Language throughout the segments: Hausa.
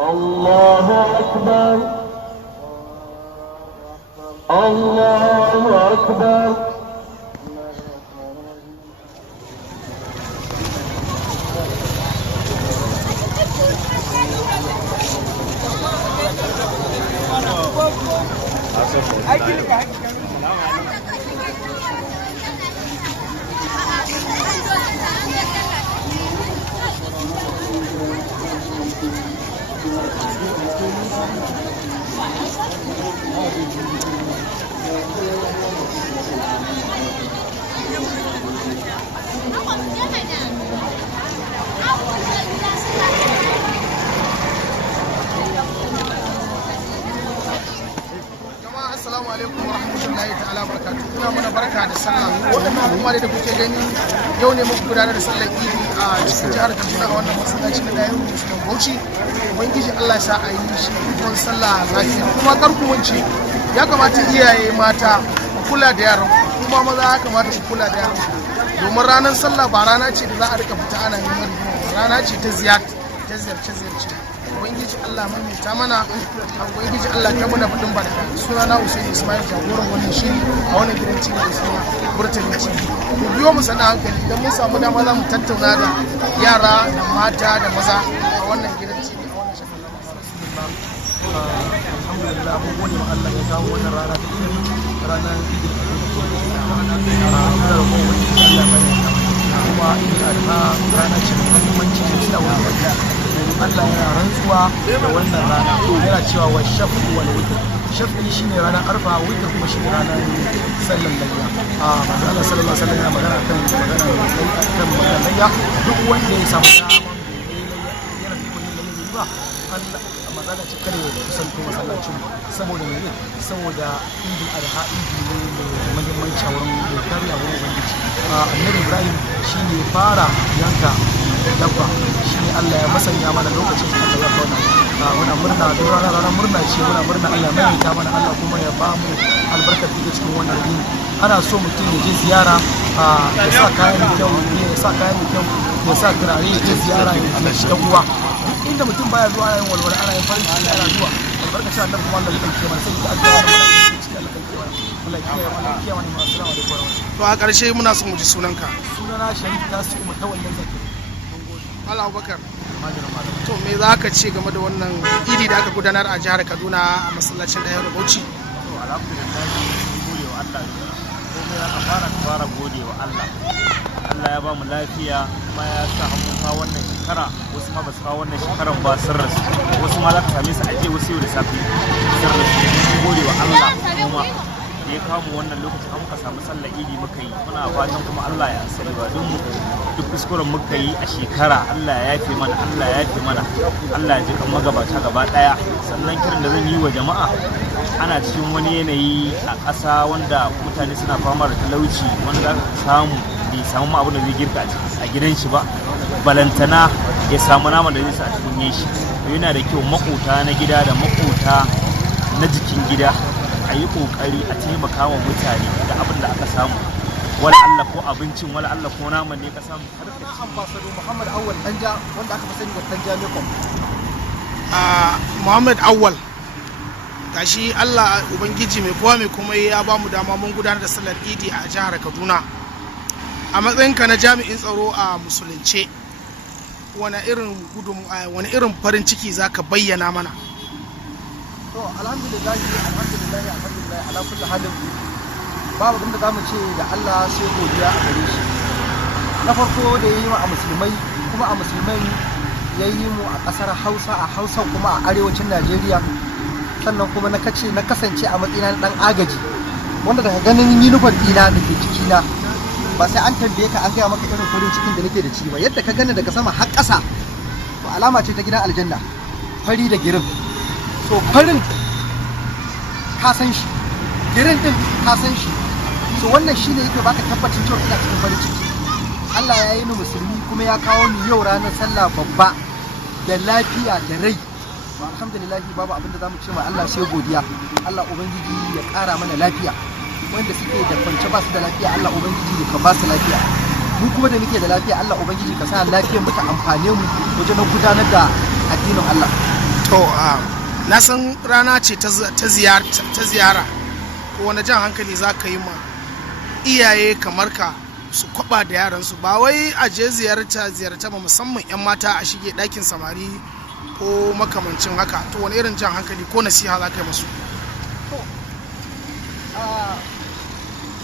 الله أكبر الله أكبر Assalamu alaikum warahmatullahi ta'ala barakatuh. Ina mana barka da sallah. Wannan al'umma da kuke gani yau ne muku gudanar da sallar Idi a cikin jihar Kaduna a wannan masallaci na Dayo Musulman Bauchi. Ubangiji Allah ya sa a yi shi don sallah lafiya. Kuma kar ku wance ya kamata iyaye mata ku kula da yaran kuma maza ya kamata ku kula da yaran domin ranar sallah ba rana ce da za a rika fita ana neman rana ce ta ziyarce. Ubangiji Allah maimaita mana, Ubangiji Allah ta muna faɗin barka. Sunana Usaini Ismail, jagoran wannan shiri a wannan gidan TV da suna Burtani TV. Ku biyo mu sana hankali idan mun samu dama za mu tattauna da yara da mata da maza a wannan gidan TV a wannan shafin na Rasulullah. Alhamdulillah mun gode wa Allah ya kawo wannan rana ta Idi, ranar Idi da kuma ina da rana ce mai muhimmanci da wani Allah yana rantsuwa da wannan rana yana cewa wa shafi wal witr. Shafi shine ranar arfa, witr kuma shine ranar sallar layya. Manzo Allah sallallahu alaihi wasallam yana magana kan layya, duk wanda ya samu dama yana da wani layya ba Allah magana ce kare kusanto masallacin saboda ne saboda idul adha idi ne mai muhimmanci a wurin kare a wurin ubangiji. Annabi Ibrahim shine fara yanka dabba, shi ne Allah ya masanya mana lokacin da Allah ya kauna. Muna murna duk ranar murna ce, muna murna Allah mai ta mana, Allah kuma ya ba mu albarkar da cikin wannan rini. Ana so mutum ya je ziyara ya sa kayan da kyau, ya sa turare ya je ziyara ya shiga uwa. Duk inda mutum baya zuwa ana yin walwala, ana yin farin ciki, ana zuwa albarkacin Allah kuma Allah ya ɗauke mana sai da Allah to a ƙarshe muna son mu ji sunanka. Sunana Sharif Tasiu Mutawallan Zakir. Allah Abubakar. To me za ka ce game da wannan idi da aka gudanar a jihar Kaduna a masallacin Dayo Bauchi? To alhamdulillah gode wa Allah. Komai aka fara gode wa Allah. Allah ya ba mu lafiya kuma ya sa mun fa wannan shekara, wasu ma ba su kawo wannan shekaran ba sun rasu, wasu ma za ka same su aje wasu yau da safe sun rasu. Mun gode wa Allah kuma da ya kawo mu wannan lokacin an muka samu sallar idi muka yi, muna fatan kuma Allah ya asali ba don mu duk kuskuren muka yi a shekara Allah ya yafe mana, Allah ya yafe mana, Allah ya ji kan magabata gaba daya. Sannan kiran da zan yi wa jama'a, ana cikin wani yanayi a ƙasa wanda mutane suna fama da talauci, wanda za ka samu bai samu ma abin da zai girka a gidan shi ba, balantana ya samu naman da zai sa a cikin shi. Yana da kyau makota na gida da makota na jikin gida a yi kokari a taimaka wa mutane da abin da aka samu, wala Allah ko abincin, wala Allah ko naman ne ka samu. Har da ambassador Muhammad Awwal Danja, wanda aka fi sani da Danja Mekom. Muhammad Awwal, gashi Allah Ubangiji mai kowa mai kuma ya ba mu dama mun gudanar da sallar Idi a jihar Kaduna. A matsayinka na jami'in tsaro a musulunce, wani irin farin ciki za ka bayyana mana? To alhamdulillah ala kulli halin babu abin da zamu ce da Allah sai godiya a gare shi. Na farko da yayi mu a musulmai, kuma a musulmai yayi mu a kasar Hausa, a Hausa kuma a arewacin Najeriya. Sannan kuma na kasance a matsayin dan agaji, wanda daga ganin uniform dina da ke cikina ba sai an tambaye ka an gaya maka irin farin cikin da nake da shi ba. Yadda ka gani daga sama har ƙasa to alama ce ta gidan aljanna, fari da girin. So farin ka san shi, girin din ka san shi, so wannan shine yake baka tabbacin cewa ina cikin farin ciki. Allah ya yi ni musulmi kuma ya kawo ni yau ranar sallah babba da lafiya da rai. Alhamdulillah babu abin da zamu ce ma Allah sai godiya. Allah ubangiji ya ƙara mana lafiya. Wanda suke da kwance ba su da lafiya Allah ubangiji ka ba su lafiya. Mu kuma da muke da lafiya Allah ubangiji ka sa lafiyar mu ta amfane mu wajen gudanar da addinin Allah. To na san rana ce ta ziyara ko wani jan hankali za ka yi ma iyaye kamar ka su kwaba da yaransu ba wai a je ziyarta ba musamman 'yan mata a shige ɗakin samari ko makamancin haka, to wani irin jan hankali ko nasiha za ka yi masu?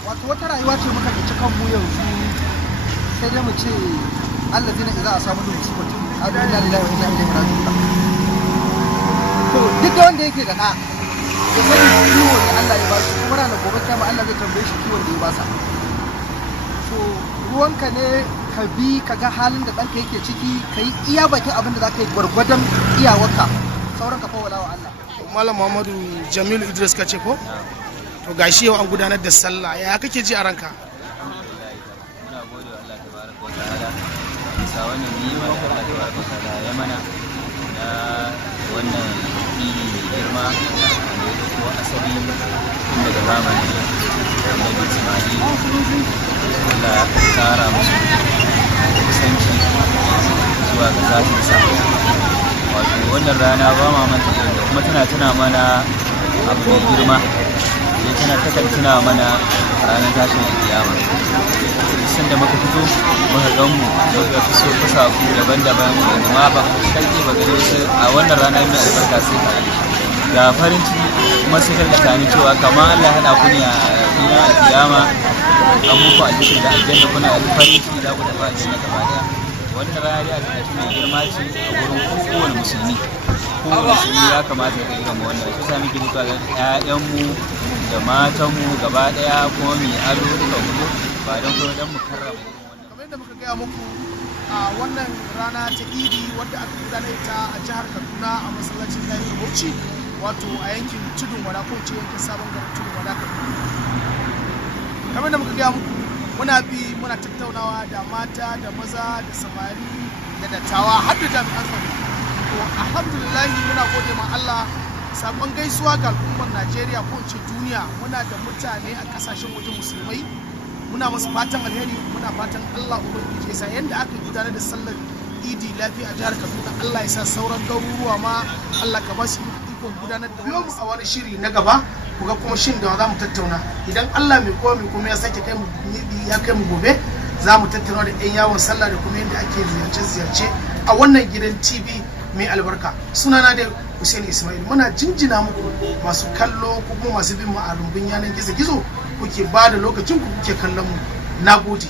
Wato wata rayuwa ce muka ci kanmu yanzu, sai dai mu ce Allah zai za a samu da musibatu a duniya lillahi wa inna ilaihi raji'un. To duk wanda yake da ɗa ya sani kiwon da Allah ya ba shi, kuma ranar gobe kiyama Allah zai tambaye shi kiwon da ya ba sa. To ruwanka ne ka bi ka ga halin da ɗanka yake ciki, ka yi iya bakin abin da za ka yi gwargwadon iyawarka, sauran ka fawala wa Allah. Malam Muhammadu Jamilu Idris ka ce ko? To gashi yau an gudanar da sallah, ya kake ji a ranka? Muna gode wa Allah tabaraka wa ta'ala bisa wannan ni'ima da Allah tabaraka wa ta'ala ya mana na wannan fili mai girma wanda ya dauko asali tun daga zamani Annabi Isma'il. Allah ya tsara musu kusanci zuwa ga zatinsa. Wato wannan rana ba ma manta da kuma tana mana abu mai girma, tana tuna mana ranar tashin alkiyama. Sun da muka fito muka ganmu muka fi so fasaku daban-daban wanda ma ba kai ba gare su a wannan rana mai albarka sai ka ga farin ciki kuma sai ka tani cewa kamar Allah ya hada ku ne a filin alkiyama an muku albishir da aljanna, kuna farin ciki za ku tafi aljanna gaba daya. Wannan rana dai a cikin mai girma ce a wurin kowane musulmi. Kowane musulmi ya kamata ya irin wannan, shi sa muke mutuwa ga 'ya'yanmu da matanmu gaba daya kuma mai ado duka hudu ba don kuma don mu karrama irin wannan. Kamar yadda muka gaya muku a wannan rana ta idi wadda aka gudanar ta a jihar Kaduna a masallacin Jami'ar Bauchi, wato a yankin Tudun Wada ko ce yankin Sabon Garin Tudun Wada Kaduna. Kamar yadda muka gaya muku muna tattaunawa da mata da maza da samari da dattawa har da jami'an tsaro. To alhamdulillah muna gode ma Allah. Sabon gaisuwa ga al'ummar Najeriya ko ce duniya, muna da mutane a kasashen waje musulmai, muna masu fatan alheri, muna fatan Allah ubangiji ya sa yanda aka gudanar da sallar idi lafiya a jihar Kaduna, Allah ya sa sauran garuruwa ma Allah ka ba su ikon gudanar da wani a wani shiri na gaba ku ga kuma shin da za mu tattauna. Idan Allah mai kowa mai kuma ya sake kai mu gobe, za mu tattauna da 'yan yawon sallah da kuma yadda ake ziyarce-ziyarce a wannan gidan TV mai albarka. Sunana da Hussein Ismail. Muna jinjina muku masu kallo ko kuma masu bin mu a rumbun yanar gizo-gizo, kuke ba da lokacin ku kuke kallon mu. Nagode.